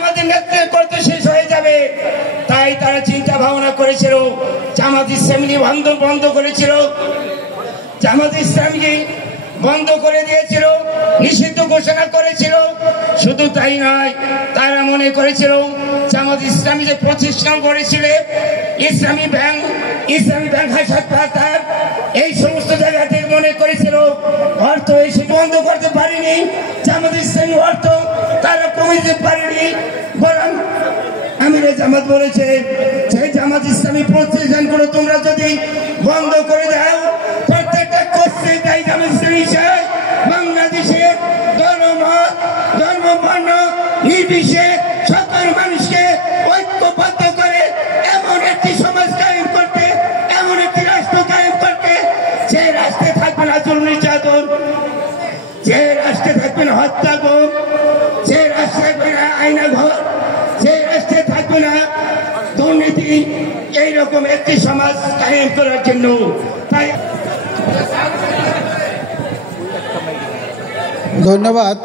আমাদের নেতৃত্ব শেষ হয়ে যাবে, তাই তারা চিন্তা ভাবনা করেছিল জামাত ইসলামী বন্ধ করেছিল, জামাত ইসলামী বন্ধ করে দিয়েছিল, নিষিদ্ধ ঘোষণা করেছিল। শুধু তাই নয়, তারা মনে করেছিল জামাত ইসলামী যে প্রতিষ্ঠান করেছিল ইসলামী ব্যাংক হাসপাতাল, এই সমস্ত জায়গাতে মনে করেছিল অর্থ এসে বন্ধ করতে পারেনি, জামাত ইসলামী অর্থ তারা কমে দিতে পারেনি। বরং আমিরে জামাত বলেছে যে জামাত ইসলামী প্রতিষ্ঠানগুলো তোমরা যদি বন্ধ করে দাও, প্রত্যেকটা কোর্সে তাই জামাত ইসলামী বাংলাদেশে ধর্ম বর্ণ নির্বিশেষে সকল মানুষকে ঐক্যবদ্ধ করে এমন একটি সমাজ কায়েম করতে, এমন একটি রাষ্ট্র কায়েম করতে, যে রাষ্ট্রে থাকবে না জুলুম নির্যাতন, যে রাষ্ট্রে থাকবে না হত্যাযজ্ঞ, যে রাষ্ট্রে থাকবে না আয়নাঘর, যে রাষ্ট্রে থাকবে না দুর্নীতি, এইরকম একটি সমাজ কায়েম করার জন্য। তাই ধন্যবাদ।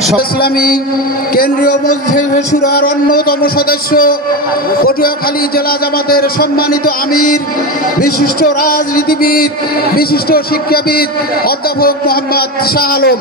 ইসলামী কেন্দ্রীয় মজলিস শুরার অন্যতম সদস্য, পটুয়াখালী জেলা জামাতের সম্মানিত আমির, বিশিষ্ট রাজনীতিবিদ, বিশিষ্ট শিক্ষাবিদ অধ্যাপক মোহাম্মদ শাহ আলম।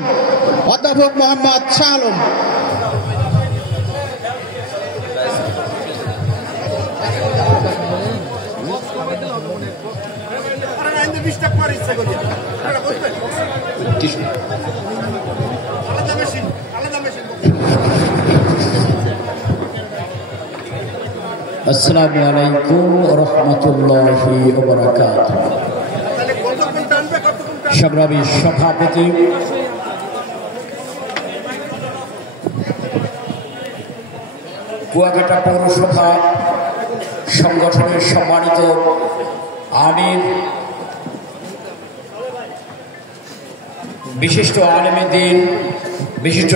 আসসালামু আলাইকুম ওয়া রাহমাতুল্লাহি ওয়া বারাকাতুহু। সংগ্রামী সভাপতি, কুয়াকাটা পৌরসভা সংগঠনের সম্মানিত আমির, বিশিষ্ট আলেম দ্বীন, বিশিষ্ট